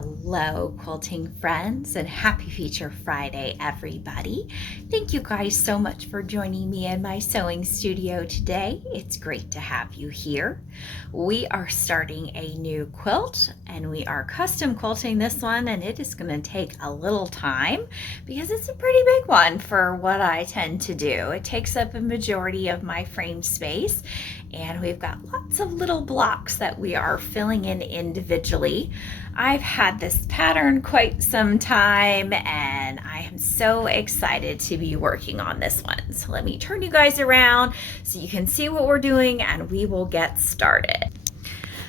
Hello, quilting friends, and happy Feature Friday, everybody. Thank you guys so much for joining me in my sewing studio today. It's great to have you here. We are starting a new quilt, and we are custom quilting this one, and it is going to take a little time because it's a pretty big one for what I tend to do. It takes up a majority of my frame space, and we've got lots of little blocks that we are filling in individually. I've had this pattern quite some time, and I am so excited to be working on this one. So let me turn you guys around so you can see what we're doing, and we will get started.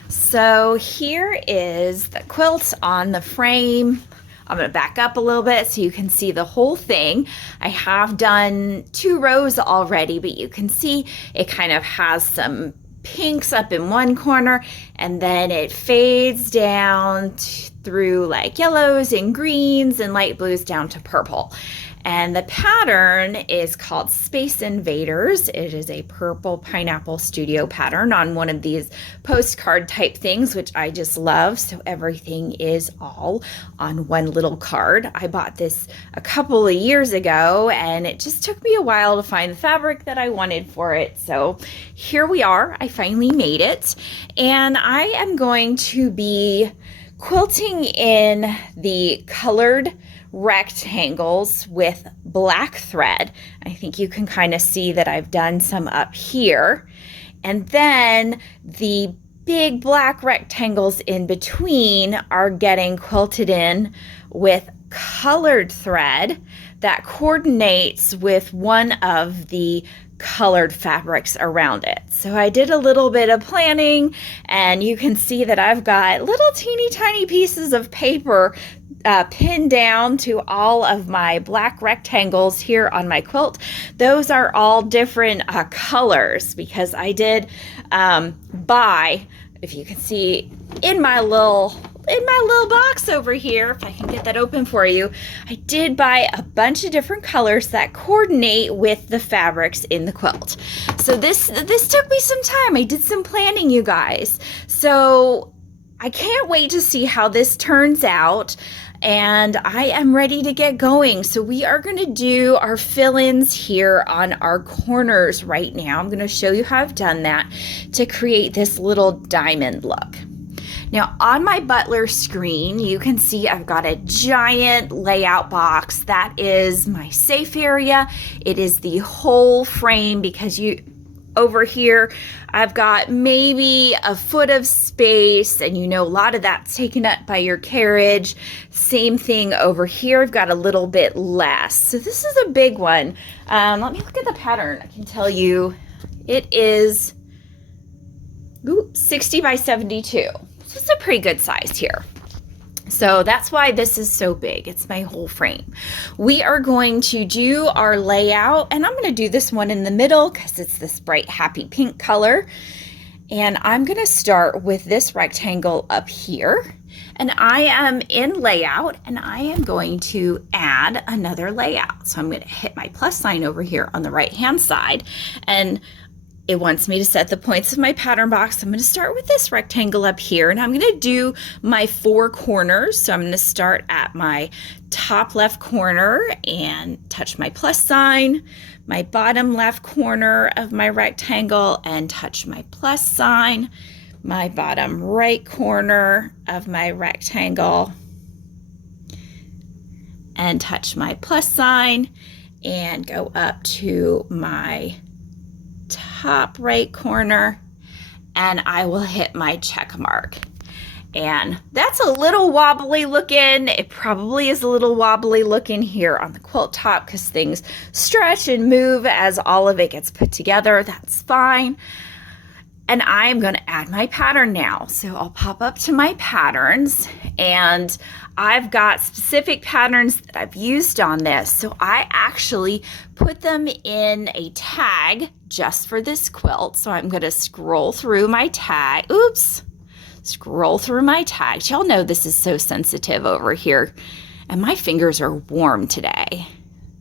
So here is the quilt on the frame. I'm going to back up a little bit so you can see the whole thing. I have done 2 rows already, but you can see it kind of has some pinks up in one corner, and then it fades down through like yellows and greens and light blues down to purple. And the pattern is called Space Invaders. It is a purple pineapple studio pattern on one of these postcard type things, which I just love. So everything is all on one little card. I bought this a couple of years ago, and it just took me a while to find the fabric that I wanted for it. So here we are. I finally made it, and I am going to be quilting in the colored rectangles with black thread. I think you can kind of see that I've done some up here, and then the big black rectangles in between are getting quilted in with colored thread that coordinates with one of the colored fabrics around it. So I did a little bit of planning, and you can see that I've got little teeny tiny pieces of paper pinned down to all of my black rectangles here on my quilt. Those are all different colors because I did buy, if you can see in my little box over here, if I can get that open for you, I did buy a bunch of different colors that coordinate with the fabrics in the quilt. So this took me some time. I did some planning, you guys. So I can't wait to see how this turns out, and I am ready to get going. So we are going to do our fill-ins here on our corners right now. I'm going to show you how I've done that to create this little diamond look. Now on my Butler screen, you can see I've got a giant layout box. That is my safe area. It is the whole frame because over here, I've got maybe a foot of space, and a lot of that's taken up by your carriage. Same thing over here, I've got a little bit less. So this is a big one. Let me look at the pattern. I can tell you it is 60 by 72. So it's a pretty good size here. So that's why this is so big. It's my whole frame. We are going to do our layout, and I'm going to do this one in the middle because it's this bright happy pink color. And I'm going to start with this rectangle up here, and I am in layout, and I am going to add another layout. So I'm going to hit my plus sign over here on the right hand side, and it wants me to set the points of my pattern box. I'm going to start with this rectangle up here, and I'm going to do my 4 corners. So I'm going to start at my top left corner and touch my plus sign, my bottom left corner of my rectangle and touch my plus sign, my bottom right corner of my rectangle and touch my plus sign, and go up to my top right corner, and I will hit my check mark. And that's a little wobbly looking. It probably is a little wobbly looking here on the quilt top because things stretch and move as all of it gets put together. That's fine. And I'm going to add my pattern now. So I'll pop up to my patterns, and I've got specific patterns that I've used on this. So I actually put them in a tag just for this quilt. So I'm going to scroll through my tag. Scroll through my tags. Y'all know this is so sensitive over here, and my fingers are warm today.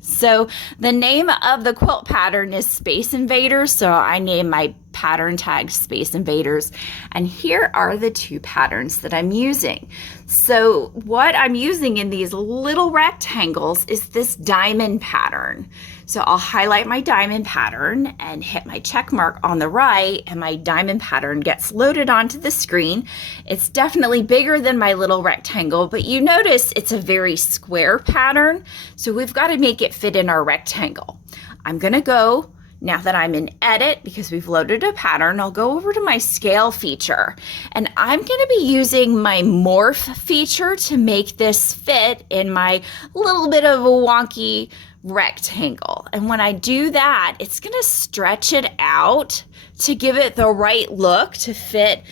So the name of the quilt pattern is Space Invaders. So I named my pattern tagged Space Invaders, and here are the two patterns that I'm using. So what I'm using in these little rectangles is this diamond pattern. So I'll highlight my diamond pattern and hit my check mark on the right, and my diamond pattern gets loaded onto the screen. It's definitely bigger than my little rectangle, but you notice it's a very square pattern, so we've got to make it fit in our rectangle. I'm going to go, now that I'm in edit, because we've loaded a pattern, I'll go over to my scale feature, and I'm going to be using my morph feature to make this fit in my little bit of a wonky rectangle. And when I do that, it's going to stretch it out to give it the right look to fit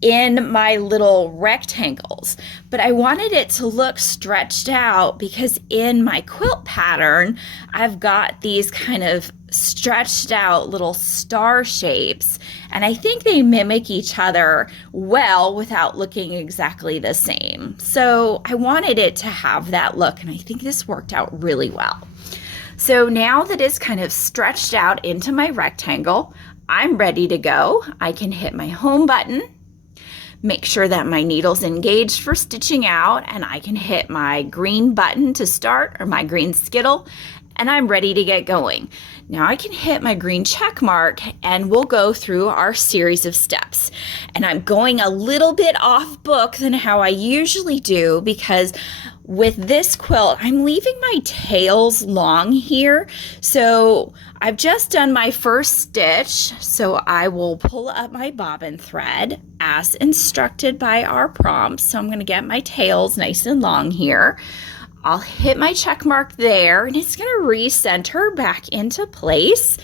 in my little rectangles. But I wanted it to look stretched out because in my quilt pattern, I've got these kind of stretched out little star shapes, and I think they mimic each other well without looking exactly the same. So I wanted it to have that look, and I think this worked out really well. So now that it's kind of stretched out into my rectangle, I'm ready to go. I can hit my home button, make sure that my needle's engaged for stitching out, and I can hit my green button to start, or my green skittle, and I'm ready to get going. Now I can hit my green check mark and we'll go through our series of steps. And I'm going a little bit off book than how I usually do, because with this quilt, I'm leaving my tails long here. So I've just done my first stitch, so I will pull up my bobbin thread as instructed by our prompt. So I'm going to get my tails nice and long here. I'll hit my check mark there, and it's going to recenter back into place.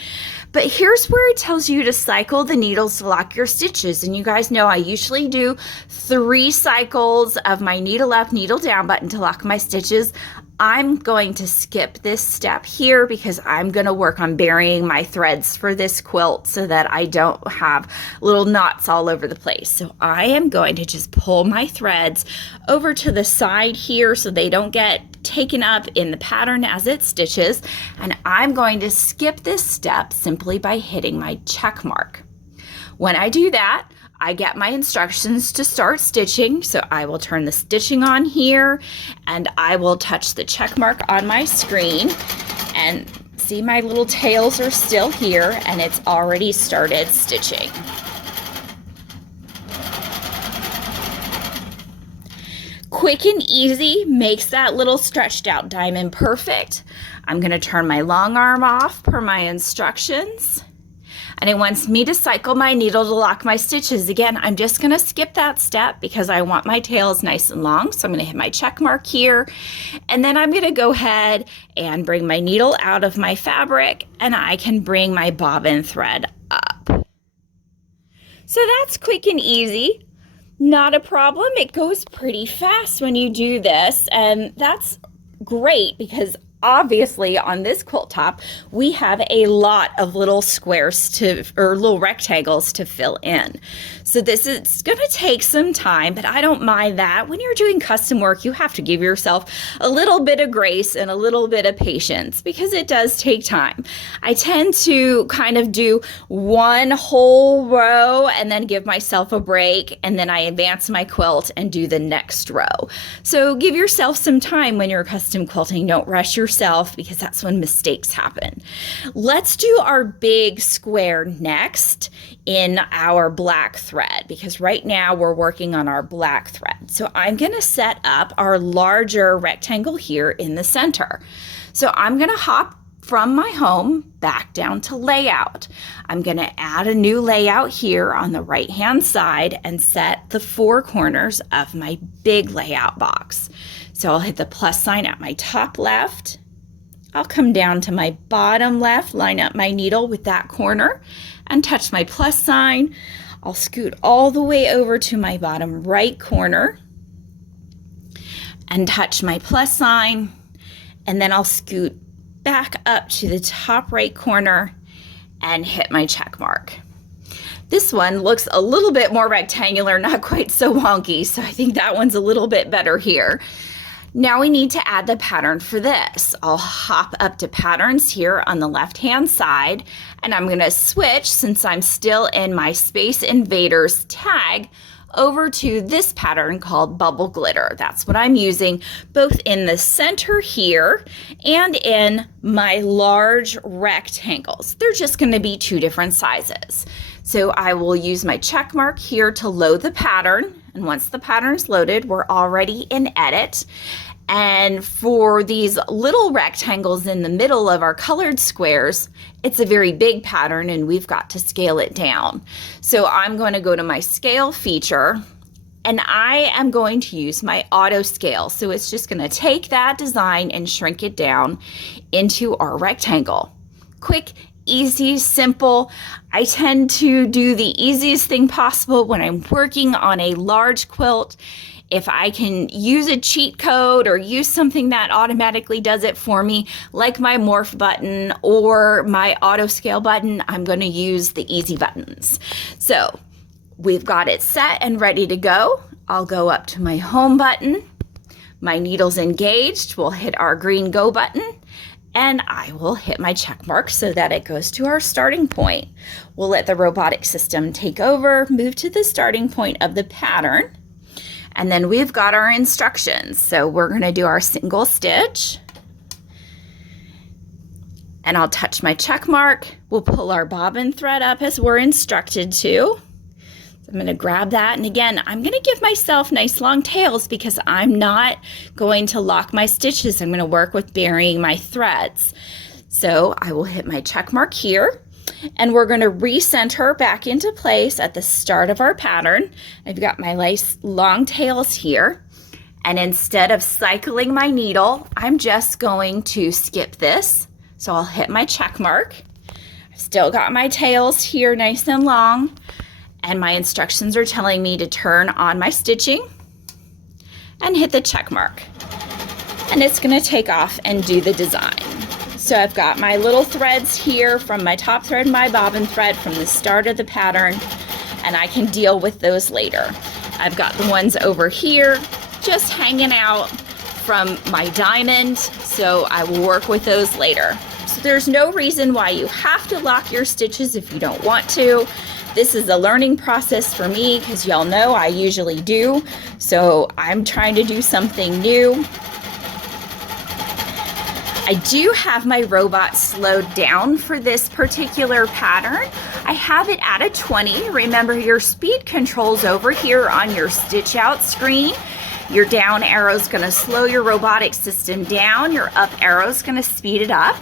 But here's where it tells you to cycle the needles to lock your stitches. And you guys know I usually do 3 cycles of my needle up, needle down button to lock my stitches. I'm going to skip this step here because I'm going to work on burying my threads for this quilt so that I don't have little knots all over the place. So I am going to just pull my threads over to the side here so they don't get taken up in the pattern as it stitches. And I'm going to skip this step simply by hitting my check mark. When I do that, I get my instructions to start stitching, so I will turn the stitching on here, and I will touch the check mark on my screen, and see my little tails are still here, and it's already started stitching. Quick and easy makes that little stretched out diamond perfect. I'm going to turn my long arm off per my instructions. And it wants me to cycle my needle to lock my stitches. Again, I'm just going to skip that step because I want my tails nice and long. So I'm going to hit my check mark here. And then I'm going to go ahead and bring my needle out of my fabric, and I can bring my bobbin thread up. So that's quick and easy. Not a problem. It goes pretty fast when you do this, and that's great because obviously on this quilt top we have a lot of little squares or little rectangles to fill in. So this is going to take some time, but I don't mind that. When you're doing custom work, you have to give yourself a little bit of grace and a little bit of patience because it does take time. I tend to kind of do one whole row and then give myself a break, and then I advance my quilt and do the next row. So give yourself some time when you're custom quilting. Don't rush yourself because that's when mistakes happen. Let's do our big square next in our black thread, because right now we're working on our black thread. So I'm going to set up our larger rectangle here in the center. So I'm going to hop from my home back down to layout. I'm going to add a new layout here on the right hand side and set the 4 corners of my big layout box. So I'll hit the plus sign at my top left. I'll come down to my bottom left, line up my needle with that corner and touch my plus sign. I'll scoot all the way over to my bottom right corner and touch my plus sign, and then I'll scoot back up to the top right corner and hit my check mark. This one looks a little bit more rectangular, not quite so wonky, so I think that one's a little bit better here. Now we need to add the pattern for this. I'll hop up to patterns here on the left-hand side, and I'm gonna switch, since I'm still in my Space Invaders tag, over to this pattern called Bubble Glitter. That's what I'm using both in the center here and in my large rectangles. They're just gonna be 2 different sizes. So I will use my check mark here to load the pattern. And once the pattern's loaded, we're already in edit. And for these little rectangles in the middle of our colored squares, it's a very big pattern and we've got to scale it down. So I'm going to go to my scale feature and I am going to use my auto scale. So it's just going to take that design and shrink it down into our rectangle. Quick, easy, simple. I tend to do the easiest thing possible when I'm working on a large quilt. If I can use a cheat code or use something that automatically does it for me, like my morph button or my auto scale button, I'm going to use the easy buttons. So we've got it set and ready to go. I'll go up to my home button. My needle's engaged. We'll hit our green go button. And I will hit my check mark so that it goes to our starting point. We'll let the robotic system take over, move to the starting point of the pattern. And then we've got our instructions. So we're gonna do our single stitch. And I'll touch my check mark. We'll pull our bobbin thread up as we're instructed to. So I'm gonna grab that. And again, I'm gonna give myself nice long tails because I'm not going to lock my stitches. I'm gonna work with burying my threads. So I will hit my check mark here. And we're going to recenter back into place at the start of our pattern. I've got my nice long tails here. And instead of cycling my needle, I'm just going to skip this. So I'll hit my check mark. I've still got my tails here nice and long. And my instructions are telling me to turn on my stitching and hit the check mark. And it's going to take off and do the design. So I've got my little threads here from my top thread and my bobbin thread from the start of the pattern, and I can deal with those later. I've got the ones over here just hanging out from my diamond, so I will work with those later. So there's no reason why you have to lock your stitches if you don't want to. This is a learning process for me because y'all know I usually do, so I'm trying to do something new. I do have my robot slowed down for this particular pattern. I have it at a 20. Remember, your speed controls over here on your stitch out screen. Your down arrow is going to slow your robotic system down. Your up arrow is going to speed it up.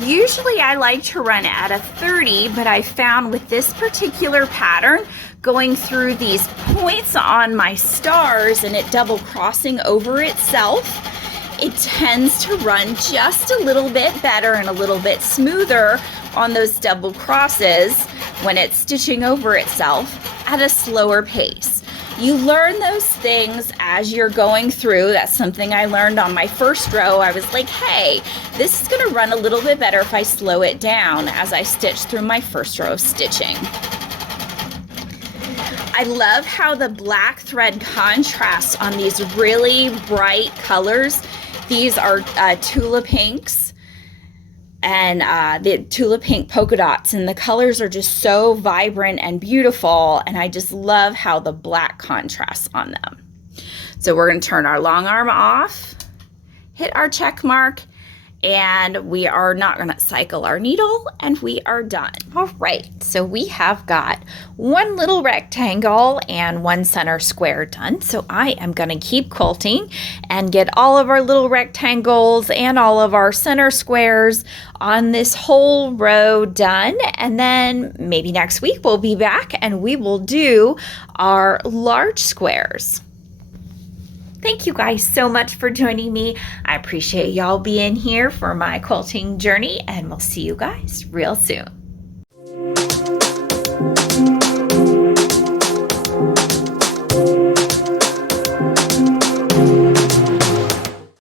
Usually I like to run at a 30, but I found with this particular pattern, going through these points on my stars and it double crossing over itself, it tends to run just a little bit better and a little bit smoother on those double crosses when it's stitching over itself at a slower pace. You learn those things as you're going through. That's something I learned on my first row. I was like, hey, this is going to run a little bit better if I slow it down as I stitch through my first row of stitching. I love how the black thread contrasts on these really bright colors. These are Tula Pinks and the Tula Pink polka dots, and the colors are just so vibrant and beautiful, and I just love how the black contrasts on them. So we're going to turn our long arm off, hit our check mark, and we are not going to cycle our needle, and we are done. All right, so we have got one little rectangle and one center square done. So I am going to keep quilting and get all of our little rectangles and all of our center squares on this whole row done. And then maybe next week we'll be back and we will do our large squares. Thank you guys so much for joining me. I appreciate y'all being here for my quilting journey, and we'll see you guys real soon.